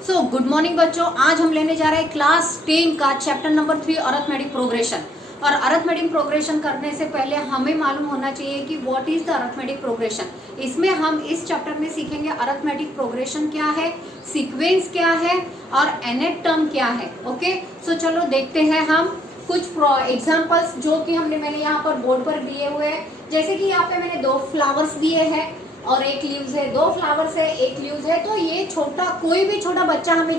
Good morning बच्चों। आज हम लेने जा रहे हैं क्लास 10 का चैप्टर नंबर 3 अरिथमेटिक प्रोग्रेशन। और अरिथमेटिक प्रोग्रेशन करने से पहले हमें मालूम होना चाहिए कि what is the arithmetic progression. इसमें हम इस चैप्टर में सीखेंगे अरिथमेटिक प्रोग्रेशन क्या है, सीक्वेंस क्या है और nth टर्म क्या है। ओके, सो चलो देखते हैं हम कुछ एग्जांपल्स जो कि मैंने यहाँ पर बोर्ड पर दिए हुए हैं। जैसे कि यहाँ पे मैंने 2 फ्लावर्स दिए हैं और एक लीव्स है, 2 फ्लावर्स है, एक लीव्स है। तो ये छोटा, कोई भी छोटा बच्चा हमें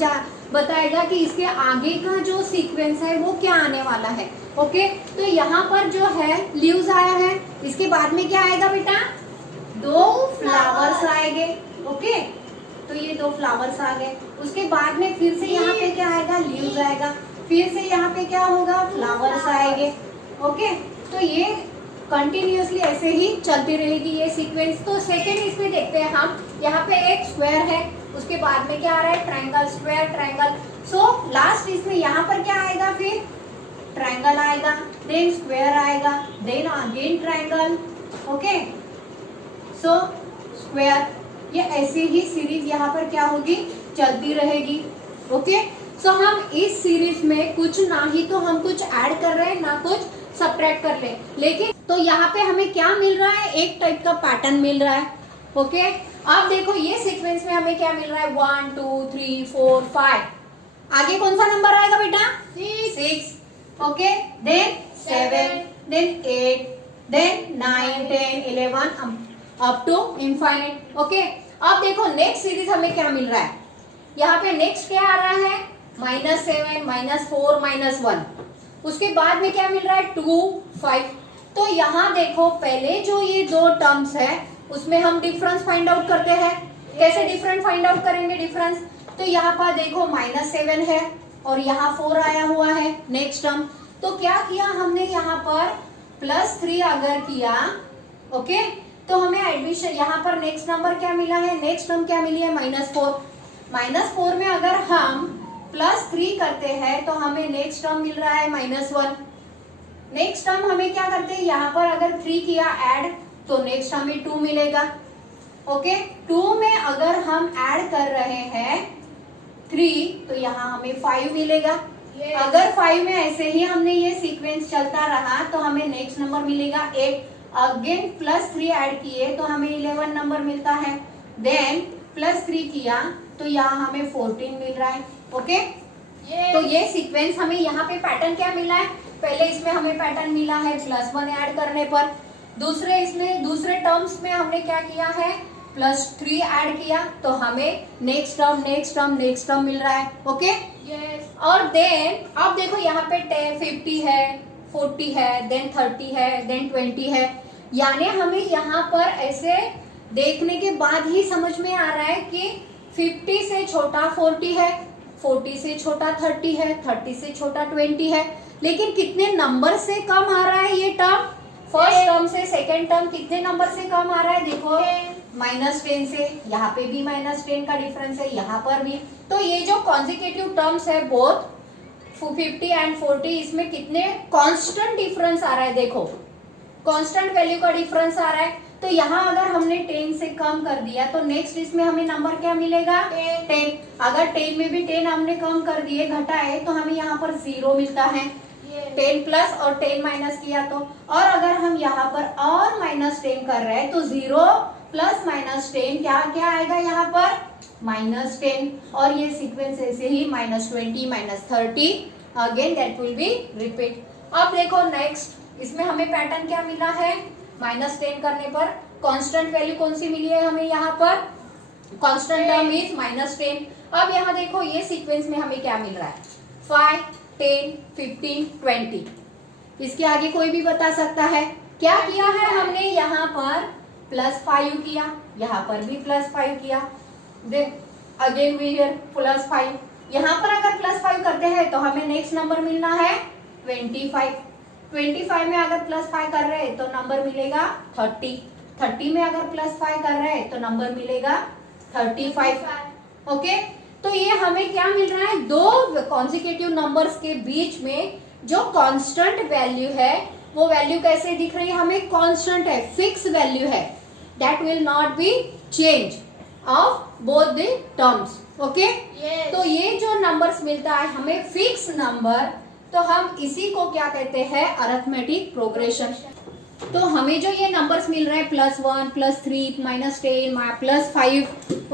बताएगा कि इसके आगे का जो सीक्वेंस है वो क्या आने वाला है। ओके, तो यहाँ पर जो है लीव्स आया है, इसके बाद में क्या आएगा बेटा, 2 फ्लावर्स आएंगे। ओके, तो ये 2 फ्लावर्स आ गए। उसके बाद में फिर से यहाँ पे क्या आएगा, लीव्स आएगा। फिर से यहाँ पे क्या होगा, फ्लावर्स आएंगे। ओके, तो ये कंटिन्यूअसली ऐसे ही चलती रहेगी ये सीक्वेंस। तो सेकेंड इसमें देखते हैं हम, यहाँ पे एक स्क्वायर है, उसके बाद में क्या आ रहा है, triangle, square, triangle. So last इसमें यहाँ पर क्या आएगा, फिर ट्रायंगल आएगा, देन स्क्वायर आएगा, then again triangle. Okay, so square, ये ऐसे ही सीरीज यहाँ पर क्या होगी, चलती रहेगी। ओके, सो हम इस सीरीज में कुछ ना ही तो हम कुछ ऐड कर रहे हैं, ना कुछ सब्ट्रैक्ट कर ले, लेकिन तो यहाँ पे हमें क्या मिल रहा है, एक टाइप का पैटर्न मिल रहा है। ओके, अब देखो ये सीक्वेंस में हमें क्या मिल रहा है, 1 2 3 4 5। आगे कौन सा नंबर आएगा बेटा, 6। Okay, then 7, then 8, then 9 10 11 up to infinite. Okay, अब देखो नेक्स्ट सीरीज हमें क्या मिल रहा है, यहाँ पे नेक्स्ट क्या आ रहा है, -7 -4 -1। उसके बाद में क्या मिल रहा है, 2 5। तो यहाँ देखो पहले जो ये 2 टर्म्स है उसमें हम डिफरेंस फाइंड आउट करते हैं। कैसे डिफरेंस फाइंड आउट करेंगे डिफरेंस, तो यहाँ पर देखो -7 है और यहाँ 4 आया हुआ है नेक्स्ट टर्म। तो क्या किया हमने, यहाँ पर +3 अगर किया, ओके, तो हमें एडमिशन यहाँ पर नेक्स्ट नंबर क्या मिला है, नेक्स्ट टर्म क्या मिली है, -4। -4 में अगर हम +3 करते हैं तो हमें नेक्स्ट टर्म मिल रहा है -1। नेक्स्ट टर्म हमें क्या करते हैं, यहाँ पर अगर 3 किया ऐड तो नेक्स्ट हमें 2 मिलेगा। ओके, 2 में अगर हम ऐड कर रहे हैं 3 तो यहाँ हमें 5 मिलेगा। अगर 5 में ऐसे ही हमने ये सीक्वेंस चलता रहा तो हमें नेक्स्ट नंबर मिलेगा 8। अगेन +3 ऐड किए तो हमें 11 नंबर मिलता है। देन +3 किया तो यहाँ हमें 14 मिल रहा है। ओके, तो ये सीक्वेंस हमें यहाँ पे पैटर्न क्या मिला है, पहले इसमें हमें पैटर्न मिला है +1 ऐड करने पर। दूसरे टर्म्स में हमने क्या किया है, +3 ऐड किया तो हमें नेक्स्ट टर्म मिल रहा है। ओके, और देन अब देखो यहाँ पे 50 है, 40 है, देन 30 है, देन 20 है। यानी हमें यहाँ पर ऐसे देखने के बाद ही समझ में आ रहा है कि 50 से छोटा 40 है, 40 से छोटा 30 है, 30 से छोटा 20 है। लेकिन कितने नंबर से कम आ रहा है ये टर्म, फर्स्ट टर्म से सेकेंड टर्म कितने नंबर से कम आ रहा है, देखो -10 से। यहाँ पे भी -10 का डिफरेंस है, यहाँ पर भी। तो ये जो कॉन्जिक्यूटिव टर्म्स है बोथ 50 एंड 40, इसमें कितने कांस्टेंट डिफरेंस आ रहा है, देखो कांस्टेंट वैल्यू का डिफरेंस आ रहा है। तो यहाँ अगर हमने 10 से कम कर दिया तो नेक्स्ट इसमें हमें नंबर क्या मिलेगा, 10। अगर 10 में भी 10 हमने कम कर दिए, घटाए, तो हमें यहाँ पर 0 मिलता है। 10 प्लस और 10 माइनस किया तो, और अगर हम यहाँ पर और -10 कर रहे हैं तो 0 प्लस -10 क्या क्या आएगा यहाँ पर, -10। और ये सीक्वेंस ऐसे ही -20 -30 again that will be repeat. अब देखो नेक्स्ट इसमें हमें पैटर्न क्या मिला है, -10 करने पर कांस्टेंट वैल्यू कौन सी मिली है हमें, यहाँ पर कांस्टेंट टर्म इज -10। अब यहाँ देखो ये सीक्वेंस में हमें क्या मिल रहा है, 5 10 15 20। इसके आगे कोई भी बता सकता है। क्या किया है हमने, यहाँ पर +5 किया, यहाँ पर भी +5 किया, देन अगेन वी हियर +5। यहाँ पर अगर +5 करते हैं तो हमें नेक्स्ट नंबर मिलना है 25। 25 में अगर +5 कर रहे हैं तो नंबर मिलेगा 30। 30 में अगर +5 कर रहे हैं तो नंबर मिलेगा 35। ओके, तो ये हमें क्या मिल रहा है, 2 कॉन्जिक्यूटिव नंबर्स के बीच में जो कांस्टेंट वैल्यू है वो वैल्यू कैसे दिख रही है, हमें कांस्टेंट है, फिक्स वैल्यू है, that will not be change. Of both the terms. Okay, Yes. तो ये जो नंबर्स मिलता है हमें फिक्स नंबर, तो हम इसी को क्या कहते हैं, अरिथमेटिक प्रोग्रेशन। तो हमें जो ये नंबर्स मिल रहे हैं +1, +3, -10, +5,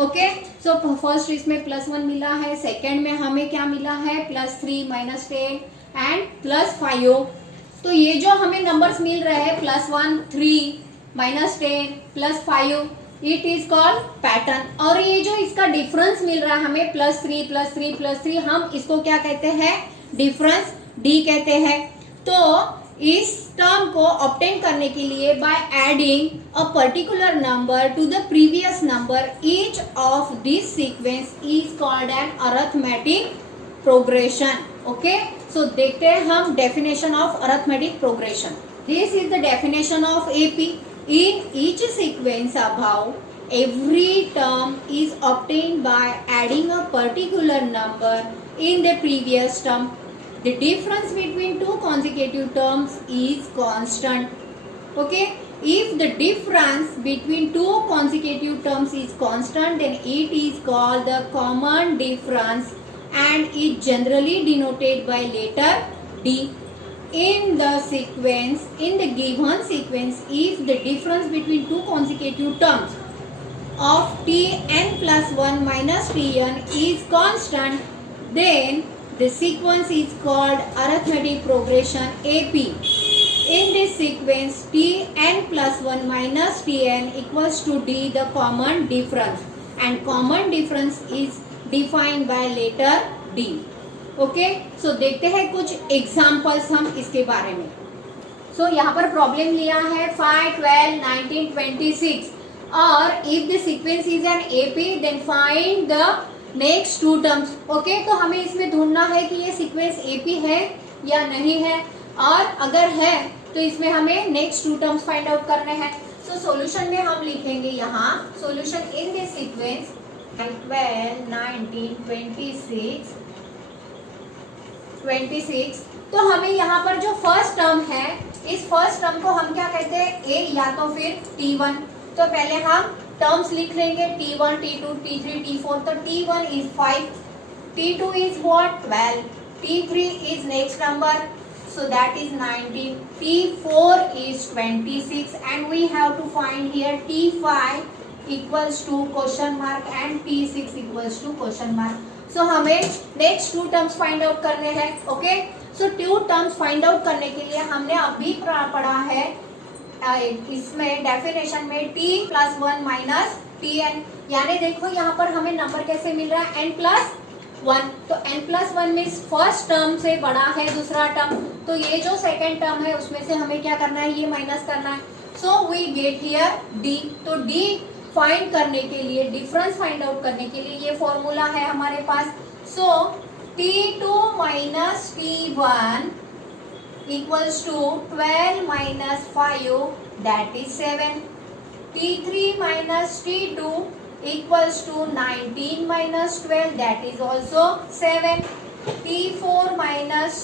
ओके, सो फर्स्ट इसमें +1 मिला है, सेकेंड में हमें क्या मिला है +3, -10 एंड +5। तो ये जो हमें नंबर्स मिल रहे हैं +1, 3, -10, +5, इट इज कॉल्ड पैटर्न। और ये जो इसका डिफरेंस मिल रहा है हमें +3, +3, +3, हम इसको क्या कहते हैं, डिफरेंस डी कहते हैं। तो इस टर्म को ऑब्टेन करने के लिए by adding a particular number to the previous number, each of this sequence is called an arithmetic progression. Okay, so देखते हैं हम definition of arithmetic progression. This is the definition of AP. In each sequence above, every term is obtained by adding a particular number in the previous term. The difference between two consecutive terms is constant. Okay, if the difference between two consecutive terms is constant, then it is called the common difference and is generally denoted by letter D. In the given sequence, if the difference between two consecutive terms of tn plus 1 minus tn is constant, then the sequence is called arithmetic progression AP. In this sequence, tn plus 1 minus tn equals to d, the common difference, and common difference is defined by letter D. Okay, so देखते हैं कुछ examples हम इसके बारे में। सो यहाँ पर problem लिया है 5, 12, 19, 26 और if the sequence is an AP then find the next two terms. Okay, तो हमें इसमें ढूंढना है कि ये सीक्वेंस एपी है या नहीं है, और अगर है तो इसमें हमें next two terms find out करने हैं। सो सॉल्यूशन में हम लिखेंगे यहाँ सॉल्यूशन इन दिस सीक्वेंस 12, 19, 26। तो हमें यहाँ पर जो फर्स्ट टर्म है, इस फर्स्ट टर्म को हम क्या कहते हैं, ए या तो फिर T1। तो पहले हम टर्म्स लिख लेंगे T1, T2, T3, T4। तो T1 is 5, T2 is what 12, T3 is next number, so that is 19, T4 is 26 and we have to find here T5 equals to question mark and T6 equals to question mark. So हमें next two terms find out करने हैं। Okay, so two terms find out करने के लिए हमने अभी पढ़ा है इसमें डेफिनेशन में t + 1 माइनस tn, यानी देखो यहाँ पर हमें नंबर कैसे मिल रहा है n+1। तो n+1 में फर्स्ट टर्म से बड़ा है दूसरा टर्म, तो ये जो सेकेंड टर्म है उसमें से हमें क्या करना है, ये माइनस करना है। So we get here d। तो d फाइंड करने के लिए, डिफरेंस फाइंड आउट करने के लिए ये फॉर्मूला है हमारे पास। So T2 minus T1 equals to 12 minus 5 that is 7, T3 minus T2 equals to 19 minus 12 that is also 7, T4 minus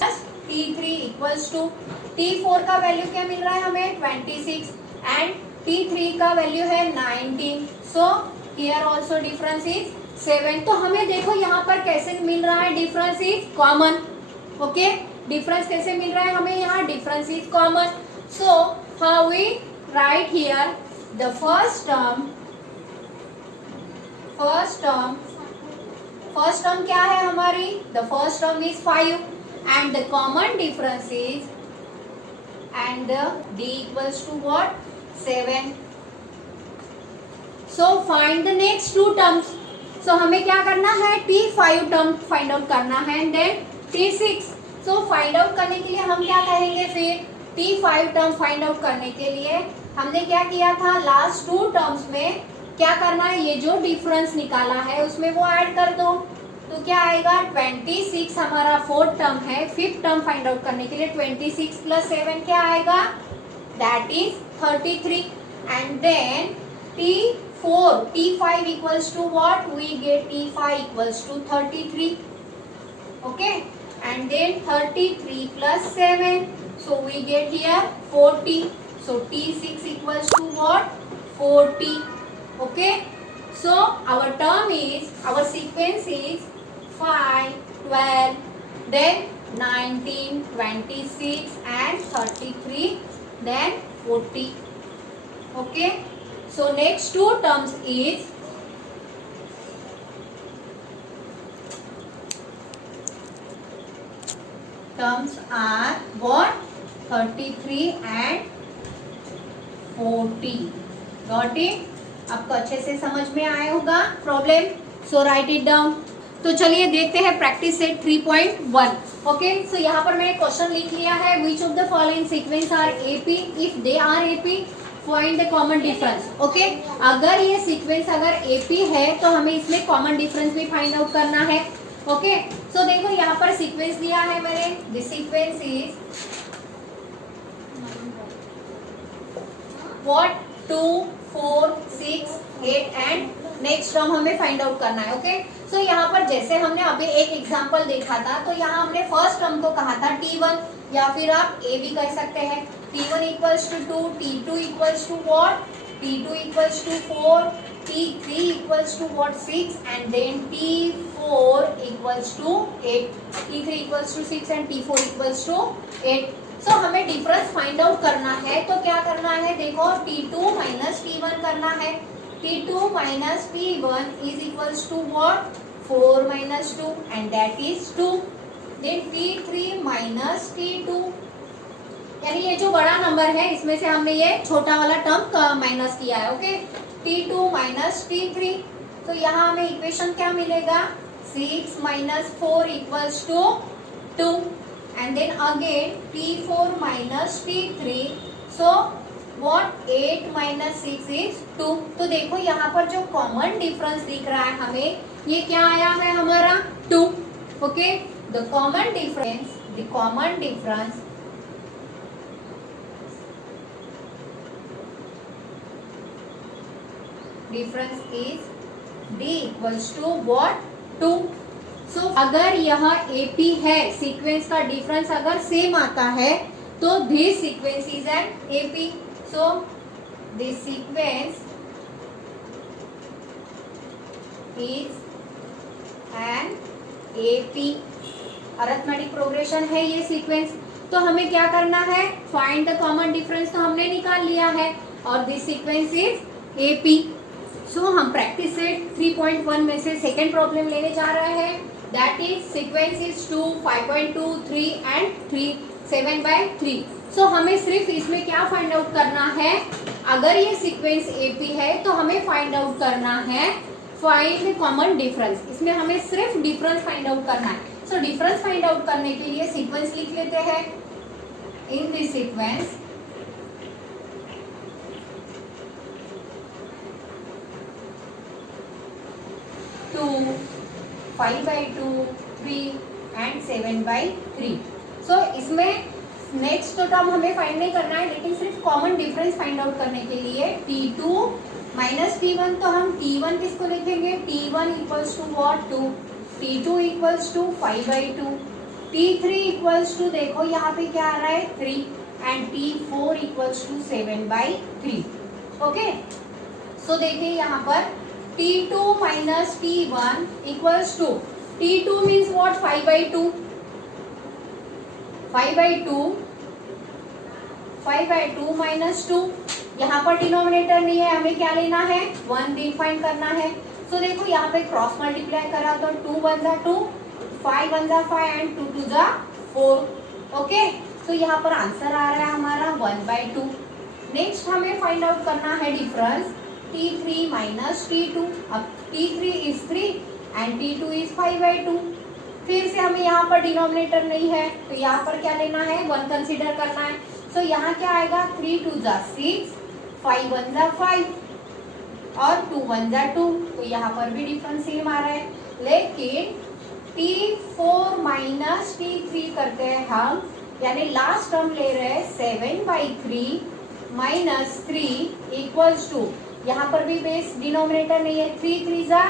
T3 equals to, T4 का वैल्यू क्या मिल रहा है हमें 26 एंड T3 का वैल्यू है 19। So here also difference is 7। तो हमें देखो यहाँ पर कैसे मिल रहा है, difference is common. Okay, difference कैसे मिल रहा है हमें यहाँ, difference is common. So how we write here the first term क्या है हमारी, the first term is 5 and the common difference is and d equals to what 7। So find the next two terms. So हमें क्या करना है, T5 term find out करना है and then T6। So find out करने के लिए हम क्या कहेंगे, फिर T5 टर्म फाइंड आउट करने के लिए हमने क्या किया था, लास्ट टू टर्म्स में क्या करना है, ये जो डिफरेंस निकाला है उसमें वो ऐड कर दो। तो क्या आएगा 26 हमारा फोर्थ टर्म है, फिफ्थ टर्म फाइंड आउट करने के लिए 26 + 7 क्या आएगा, that is 33 and then T5 equals to what, we get T5 equals to 33, okay, and then 33 plus 7, so we get here 40, so T6 equals to what, 40, okay। So our term is, our sequence is 5, 12, then 19, 26 and 33, then 40. Okay. So next two terms is terms are what? 33 and 40. Got it? आपको अच्छे से समझ में आया होगा problem. So right it down. तो चलिए देखते हैं प्रैक्टिस सेट 3.1. ओके, सो यहाँ पर मैंने क्वेश्चन लिख लिया है. Which of the following sequence are AP? If they are AP find the common difference. Okay, अगर ये सीक्वेंस अगर एपी है तो हमें इसमें कॉमन डिफरेंस भी फाइंड आउट करना है. ओके, सो देखो यहाँ पर सीक्वेंस दिया है मैंने. This sequence is what? 2, 4, 6, 8 and next term हमें फाइंड आउट करना है. ओके, सो यहाँ पर जैसे हमने अभी एक एग्जांपल देखा था, तो यहाँ हमने फर्स्ट टर्म को कहा था T1, या फिर आप A भी कह सकते हैं. T1 equals to 2, T2 equals to what? T2 equals to 4, T3 equals to what? 6 and then T4 equals to 8. T3 equals to 6 and T4 equals to 8. So हमें डिफरेंस फाइंड आउट करना है, तो क्या करना है? देखो, T2 माइनस T1 करना है. T2 minus T1 is equals to what? 4 minus 2 and that is 2. Then T3 minus T2, यानी ये जो बड़ा नंबर है इसमें से हमने ये छोटा वाला टर्म माइनस किया है. Okay, T2 minus T3. तो यहाँ हमें इक्वेशन क्या मिलेगा? 6 minus 4 equals to 2. And then again T4 minus T3. So what? 8 minus 6 is 2. तो देखो यहाँ पर जो कॉमन डिफरेंस दिख रहा है हमें, ये क्या आया है हमारा? 2. Okay, the common difference is D equals to what? 2. सो अगर यह AP है, सीक्वेंस का डिफरेंस अगर सेम आता है, तो this sequence is N AP. So this sequence is N AP. Arithmetic progression है ये सीक्वेंस. तो हमें क्या करना है? Find the common difference. तो हमने निकाल लिया है और दिस सीक्वेंस इज AP. सो हम प्रैक्टिस सेट 3.1 में से सेकेंड प्रॉब्लम लेने जा रहे हैं. That is sequence is 2, 5.2, 3 and 3, 7/3. So हमें सिर्फ इसमें क्या फाइंड आउट करना है? अगर ये सीक्वेंस AP है तो हमें फाइंड आउट करना है फाइंड कॉमन डिफरेंस. इसमें हमें सिर्फ डिफरेंस फाइंड आउट करना है. सो डिफरेंस फाइंड आउट करने के लिए सीक्वेंस लिख लेते हैं. In this sequence two, 5/2, 3 and 7/3. So इसमें नेक्स्ट टर्म हमें फाइंड नहीं करना है, लेकिन सिर्फ कॉमन डिफरेंस फाइंड आउट करने के लिए T2 माइनस T1, तो हम T1 किसको लिखेंगे? T1 equals to what? 2. T2 equals to 5/2. T3 equals to, देखो यहाँ पे क्या आ रहा है? 3 and T4 equals to 7/3. Okay, so देखिए यहाँ पर T2 minus T1 equals to T2 means what? 5/2. 5/2 minus 2. यहाँ पर डिनोमिनेटर नहीं है, हमें क्या लेना है? 1 डिफाइन करना है. सो देखो यहाँ पे क्रॉस मल्टीप्लाई करा तो 2 1 जा 2, 5 1 जा 5 एंड 2 2 जा 4. ओके, सो यहाँ पर आंसर आ रहा है हमारा 1/2. नेक्स्ट हमें फाइंड आउट करना है डिफरेंस T3 minus T2. अब T3 is 3 and T2 is 5/2. फिर से हमें यहाँ पर डिनोमिनेटर नहीं है, तो यहाँ पर क्या लेना है? 1 कंसीडर करना है. सो यहाँ क्या आएगा? 3 2 जा 6, 5 1 जा 5 और 2 1 जा 2. तो यहाँ पर भी डिफरेंस सेम आ रहा है, लेकिन T4 माइनस T3 करते हैं हम, यानी लास्ट टर्म ले रहे हैं 7/3 माइनस 3 इक्वल्स टू, यहाँ पर भी बेस डिनोमिनेटर नहीं है, 3 3 जा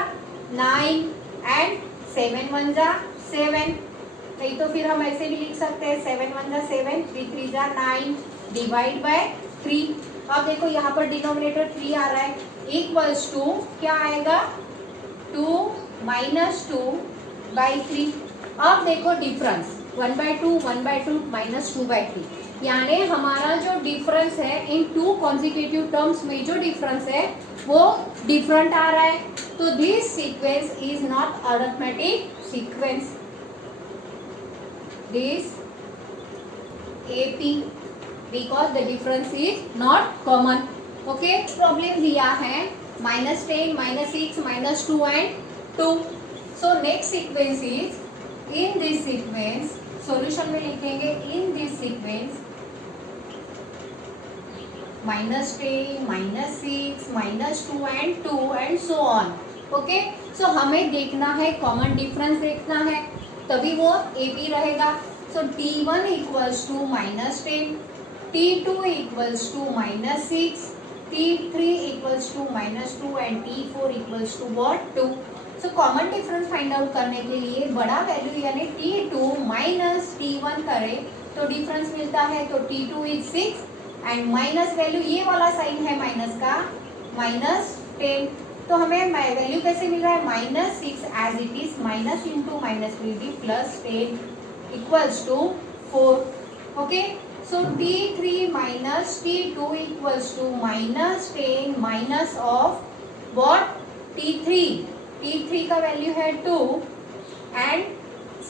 9 एंड 7 1 जा 7. नहीं तो फिर हम ऐसे भी लिख सकते हैं 7 1 जा 7, 3 3 जा 9 डिवाइड बाय 3. अब देखो यहाँ पर डिनोमिनेटर 3 आ रहा है, इक्वल्स टू क्या आएगा 2 माइनस 2/3। अब देखो डिफरेंस 1/2 1/2 माइनस 2/3, यानी हमारा जो डिफरेंस है इन टू कॉन्जिक्यूटिव टर्म्स में जो डिफरेंस है वो डिफरेंट आ रहा है। तो this sequence is not arithmetic sequence, this AP, because the difference is not common. Okay, problem दिया है -10, -6, -2 and 2. So next sequence is, in this sequence solution में लिखेंगे in this sequence -10, -6, -2 and 2 and so on. Okay, so हमें देखना है common difference देखना है, तभी वो AP रहेगा। So T1 equals to -10, T2 equals to -6, T3 equals to -2 and T4 equals to what 2. So common difference find out करने के लिए बड़ा वैल्यू यानी T2 माइनस T1 करें तो डिफरेंस मिलता है, तो T2 is 6 and minus value ये वाला साइन है माइनस का -10, तो हमें वैल्यू कैसे मिल रहा है -6 as it is, minus into minus will be +10 equals to 4. Okay, so T3 minus T2 equals to -10 minus of what T3, T3 का वैल्यू है 2 एंड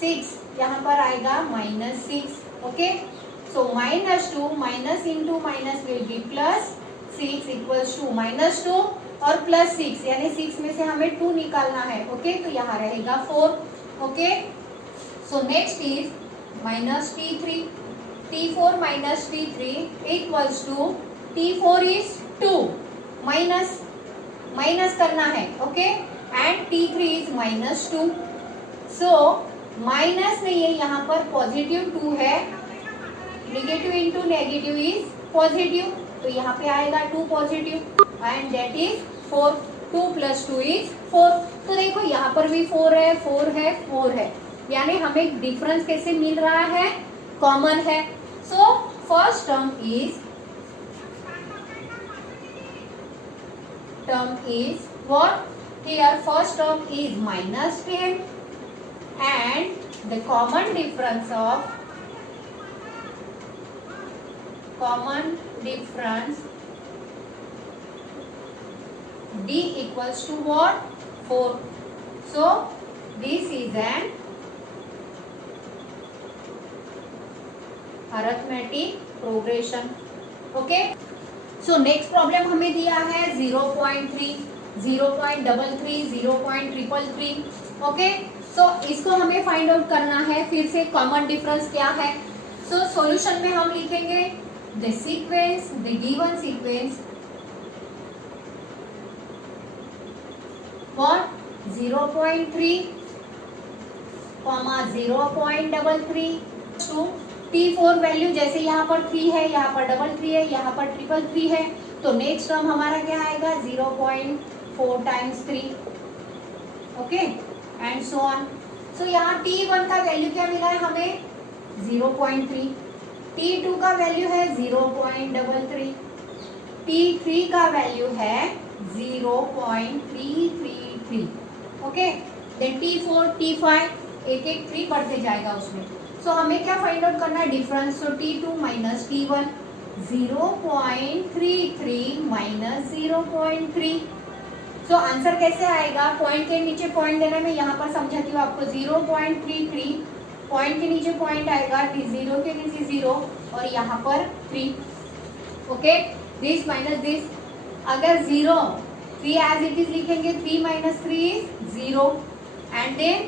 6, यहाँ पर आएगा -6. Okay, so -2 minus into minus will be +6 equals to -2 और +6 यानी 6 में से हमें 2 निकालना है। ओके, तो यहाँ रहेगा 4. Okay, so next is minus T3, T4 minus T3 equals to T4 is 2 minus करना है। Okay, and T3 is -2, so minus नहीं है यहाँ पर पॉजिटिव 2 है, negative into negative is positive, तो यहाँ पे आएगा 2 positive and that is 4, 2 + 2 is 4। तो देखो यहाँ पर भी 4 है, 4 है, 4 है, यानी हमें डिफरेंस कैसे मिल रहा है, कॉमन है। So first term is what, here first term is -10 and the common difference D equals to what 4. So this is an arithmetic progression. Okay, so next problem हमें दिया है 0.3, 0.33, 0.333। ओके, सो इसको हमें फाइंड आउट करना है, फिर से कॉमन डिफरेंस क्या है। सो सॉल्यूशन में हम लिखेंगे the sequence, the given sequence what 0.3, 0.33 to T4 value जैसे यहाँ पर 3 है, यहाँ पर 3 है, यहाँ पर 3 है, तो नेक्स्ट टर्म हमारा क्या आएगा 0.4 × 3। Okay, and so on. सो यहाँ T1 का वैल्यू क्या मिला है हमें 0.3, T2 का वैल्यू है 0.33, T3 का वैल्यू है 0.333। ओके, देन T4, T5 एक एक 3 बढ़ते जाएगा उसमें। सो हमें क्या फाइंड आउट करना है, डिफरेंस। सो T2 minus T1 0.33 minus 0.3। So answer कैसे आएगा, पॉइंट के नीचे पॉइंट देना, मैं यहाँ पर समझाती हूँ आपको। 0.33 पॉइंट के नीचे पॉइंट आएगा, 0 के नीचे 0 और यहाँ पर 3। ओके, दिस माइनस दिस, अगर 0 3 एज इट इज लिखेंगे, 3 minus 3 is 0 and then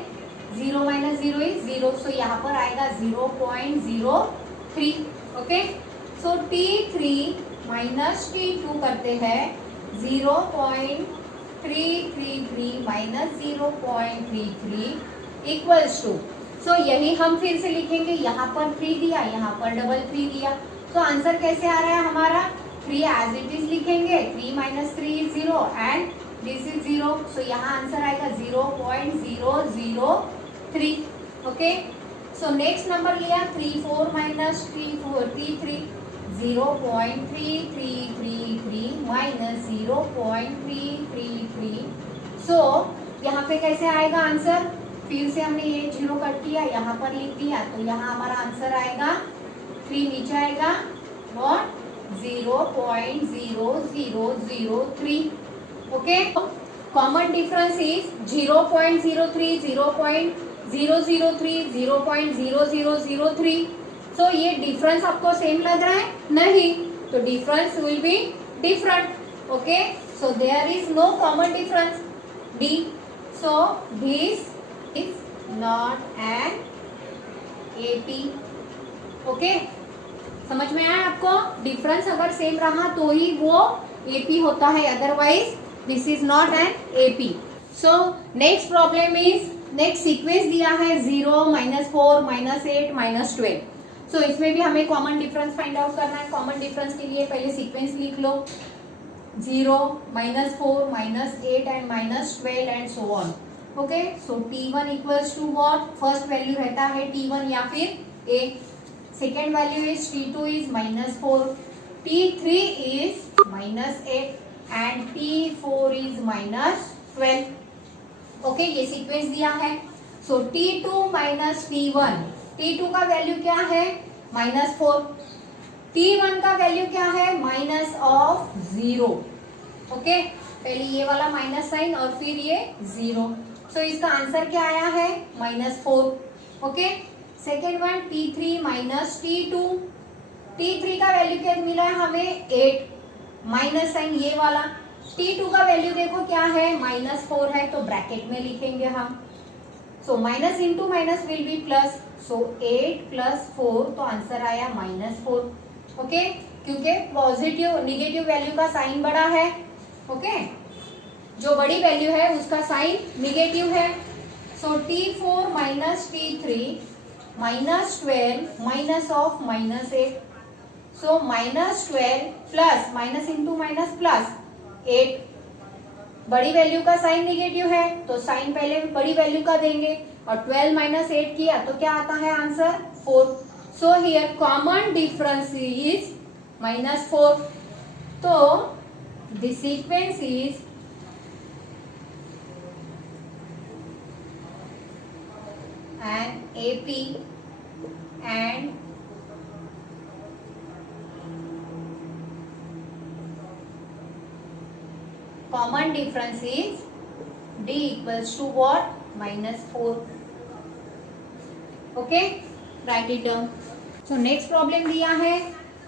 0 minus 0 is 0, so यहाँ पर आएगा 0.03। ओके, सो T3 माइनस T2 करते हैं 0.333 माइनस 0.33 इक्वल्स टू, सो यही हम फिर से लिखेंगे, यहाँ पर 3 दिया, यहाँ पर 3 दिया, तो आंसर कैसे आ रहा है हमारा 3 एज इट इज लिखेंगे, 3 minus 3 is 0 and this is 0, so यहाँ आंसर आएगा 0.003। ओके, सो नेक्स्ट नंबर लिया 3 4 माइनस 3 4 3 3 0.3333 माइनस 0.333। सो यहाँ पे कैसे आएगा आंसर? फिर से हमने ये 0 कट किया, यहाँ पर लिख दिया, तो यहाँ हमारा आंसर आएगा 3 नीचे आएगा और 0.0003। Okay, common difference is 0.03, 0.003, 0.0003। So ये डिफरेंस आपको सेम लग रहा है? नहीं, तो difference will be different. Okay, so there is no common difference, d. So this is not an AP. Okay, समझ में आया आपको? डिफरेंस अगर सेम रहा तो ही वो एपी होता है, otherwise this is not an AP. So next problem is, next sequence दिया है 0, -4, -8, -12। सो इसमें भी हमें कॉमन डिफरेंस फाइंड आउट करना है। कॉमन डिफरेंस के लिए पहले सीक्वेंस लिख लो, 0, -4, -8 and -12 and so on. Okay, so T1 equals to what? First value रहता है T1 या फिर A, second value is T2 is -4, T3 is -8 and T4 is -12। Okay, ये सीक्वेंस दिया है। सो T2 माइनस T1, T2 का वैल्यू क्या है? -4, T1 का वैल्यू क्या है? -0। ओके, पहले ये वाला माइनस साइन और फिर ये 0। सो इसका आंसर क्या आया है? -4। Okay, second one T3 minus T2, T3 का वैल्यू क्या मिला है हमें? 8, माइनस साइन ये वाला। T2 का वैल्यू देखो क्या है? -4 है, तो ब्रैकेट में लिखेंगे हम। So minus into minus will be plus, so 8 + 4, तो आंसर आया -4। ओके, क्योंकि पॉजिटिव निगेटिव वैल्यू का साइन बड़ा है। ओके, जो बड़ी वैल्यू है उसका साइन निगेटिव है। सो T4 minus T3 -12 minus of -8, so -12 plus minus into minus plus 8। बड़ी वैल्यू का साइन निगेटिव है तो साइन पहले बड़ी वैल्यू का देंगे, और 12 - 8 किया तो क्या आता है answer? 4। So here common difference is -4। तो the sequence is an AP and common difference is D equals to what? -4. Okay, write it down. So next problem दिया है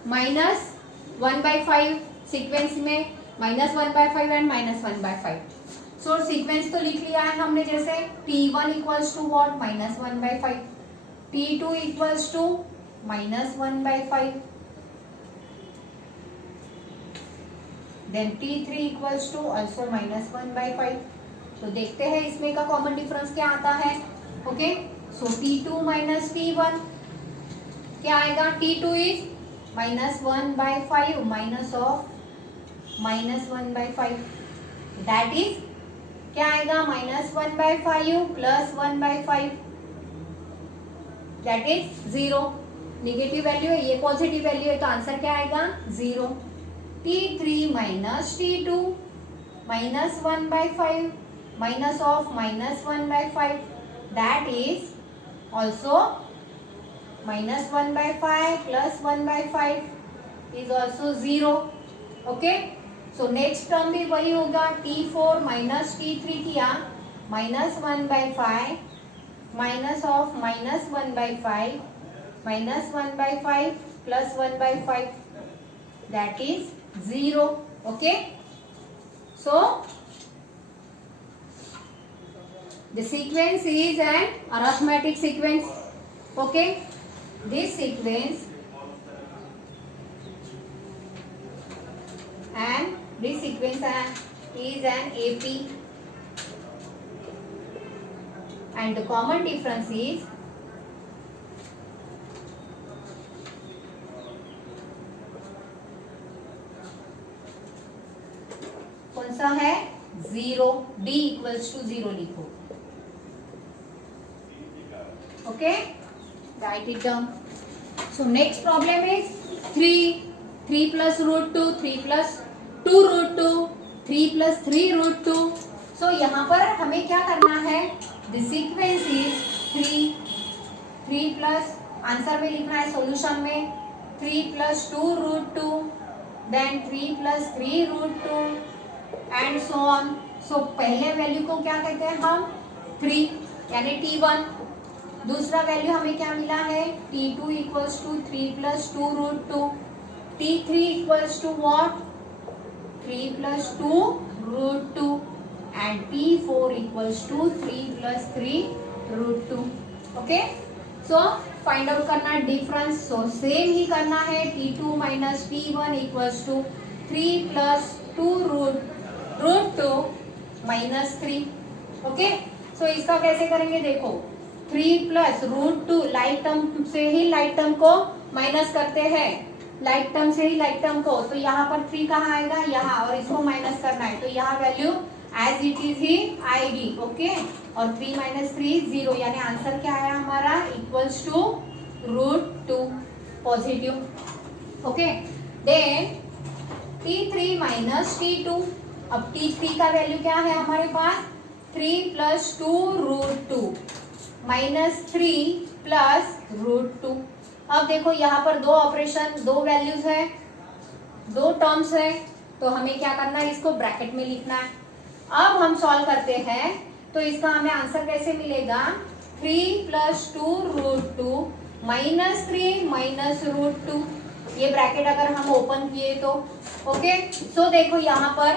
-1/5 सीक्वेंस में, -1/5 एंड -1/5। सो सीक्वेंस तो लिख लिया है हमने, जैसे T1 equals to what? -1/5, T2 equals to -1/5, then T3 equals to also -1/5। तो देखते हैं इसमें का कॉमन डिफरेंस क्या आता है। ओके, सो T2 माइनस T1 क्या आएगा? T2 is -1/5 minus of -1/5, that is क्या आएगा? -1/5 plus 1/5, that is 0। Negative value है, ये पॉजिटिव वैल्यू है, तो आंसर क्या आएगा? 0। T3 minus T2 -1/5 minus of -1/5, that is also -1/5 plus 1/5 is also 0। Okay, so next term भी वही होगा। T4 माइनस T3 किया, -1/5 minus of -1/5 -1/5 plus 1/5, that is 0। Okay, so the sequence is an arithmetic sequence. Okay, this sequence is an AP, and the common difference is कौन सा है? 0। D equals to 0 लिखो। Okay, write it down. So next problem is 3 3 plus root 2, 3 plus 2 root 2, 3 plus 3 root 2। So यहाँ पर हमें क्या करना है, the sequence is 3 plus, answer में लिखना है सॉल्यूशन में 3 plus 2 root 2, then 3 plus 3 root 2 and so on. So पहले वैल्यू को क्या कहते हैं हम, 3 यानी T1। दूसरा वैल्यू हमें क्या मिला है, T2 equals to 3 plus 2 root 2, T3 equals to what, 3 plus 2 root 2 and T4 equals to 3 plus 3 root 2। Okay, so find out करना है डिफरेंस। सो सेम ही करना है, T2 minus T1 equals to 3 plus 2 root 2 minus 3। Okay, so इसका कैसे करेंगे, देखो 3 plus root 2, light term से ही लाइट टर्म को माइनस करते हैं, लाइट टर्म से ही लाइट टर्म को, तो यहाँ पर 3 कहाँ आएगा, यहाँ, और इसको माइनस करना है तो यहाँ वैल्यू एज इट इज ही आएगी। ओके, और 3 माइनस 3 0, यानी आंसर क्या आया हमारा, equals to root 2 positive. Okay, then T3 minus T2, अब T3 का वैल्यू क्या है हमारे पास, 3 plus 2 root 2 minus 3 plus root 2। अब देखो यहाँ पर दो ऑपरेशन, दो वैल्यूज है, दो टर्म्स है, तो हमें क्या करना है, इसको ब्रैकेट में लिखना है। अब हम सॉल्व करते हैं तो इसका हमें आंसर कैसे मिलेगा, 3 plus 2 root 2 minus 3 minus root 2। ये ब्रैकेट अगर हम ओपन किए तो ओके, सो देखो यहाँ पर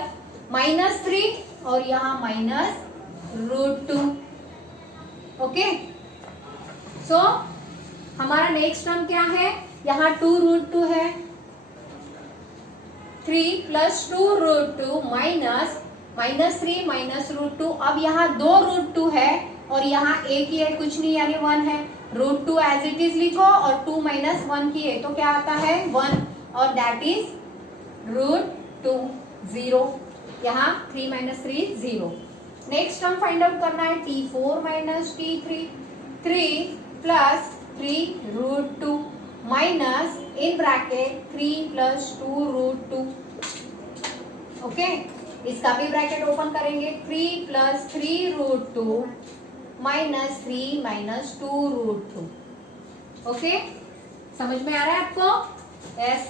-3 और यहाँ माइनस रूट 2। ओके, सो हमारा नेक्स्ट टर्म क्या है, यहाँ 2 रूट 2 है, 3 plus 2 root 2 minus -3 minus root 2। अब यहाँ 2 रूट 2 है और यहाँ एक ही है, कुछ नहीं यानी 1 है, रूट 2 एज इट इज लिखो और 2 माइनस 1 किए तो क्या आता है 1, और दैट इज रूट 2 0। यहाँ 3 minus 3 0। Next term find out करना है, T4 minus T3, 3 plus 3 root 2 minus in bracket 3 plus 2 root 2। Okay, इसका भी ब्रैकेट ओपन करेंगे, 3 plus 3 root 2 minus 3 minus 2 root 2। Okay, समझ में आ रहा है आपको, यस।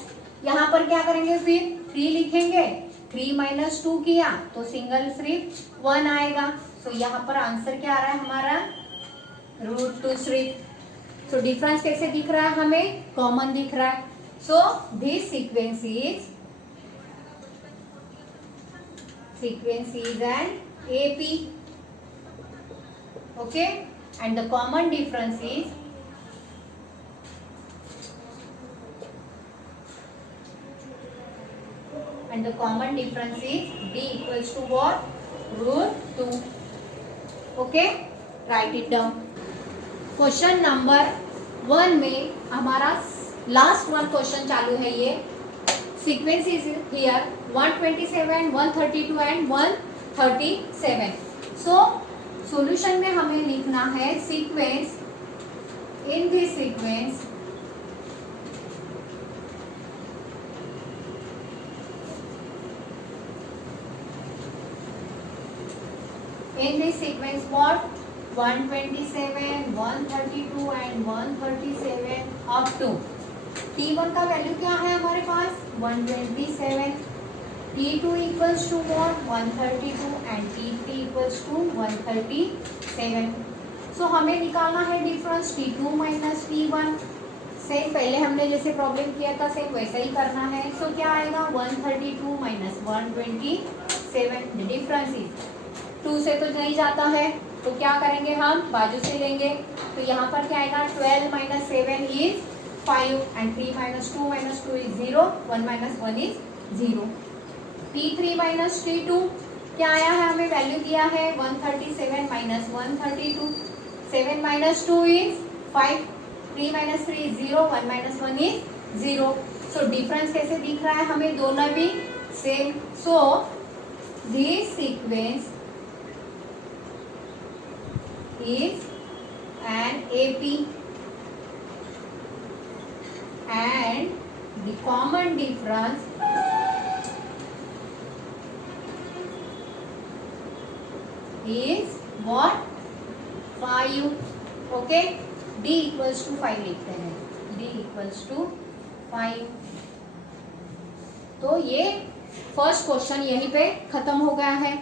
यहाँ पर क्या करेंगे, फिर 3 लिखेंगे, 3 माइनस 2 किया तो सिंगल सिर्फ 1 आएगा, तो यहाँ पर आंसर क्या आ रहा है हमारा, रूट 2 सिर्फ। सो डिफरेंस कैसे दिख रहा है, हमें कॉमन दिख रहा है। So this sequence is an AP, okay, and the common difference is D equals to what, root 2। okay, write it down। Question number 1 में हमारा लास्ट वन क्वेश्चन चालू है, ये sequence is here 127, 132 and 137। So solution में हमें लिखना है sequence, in this sequence what, 127, 132 and 137 up to T1 का वैल्यू क्या है हमारे पास, 127, T2 equals to what, 132 and T3 equals to 137। So हमें निकालना है difference T2 minus T1। Same पहले हमने जैसे प्रॉब्लम किया था सेम वैसा ही करना है। सो क्या आएगा, 132 माइनस 127, डिफरेंस इज 2 से तो नहीं जाता है तो क्या करेंगे हम, बाजू से लेंगे, तो यहाँ पर क्या आएगा, 12 minus 7 is 5 and 3 minus 2 is 0, 1 minus 1 is 0। T3 minus T2 क्या आया है, हमें वैल्यू दिया है 137 minus 132, 7 minus 2 is 5, 3 minus 3 is 0, 1 minus 1 is 0। So difference कैसे दिख रहा है हमें, दोनों भी same. So this sequence is an AP and the common difference is what 5. Okay, d equals to 5 लिखते हैं, d इक्वल्स टू 5। तो ये फर्स्ट क्वेश्चन यहीं पे खत्म हो गया है।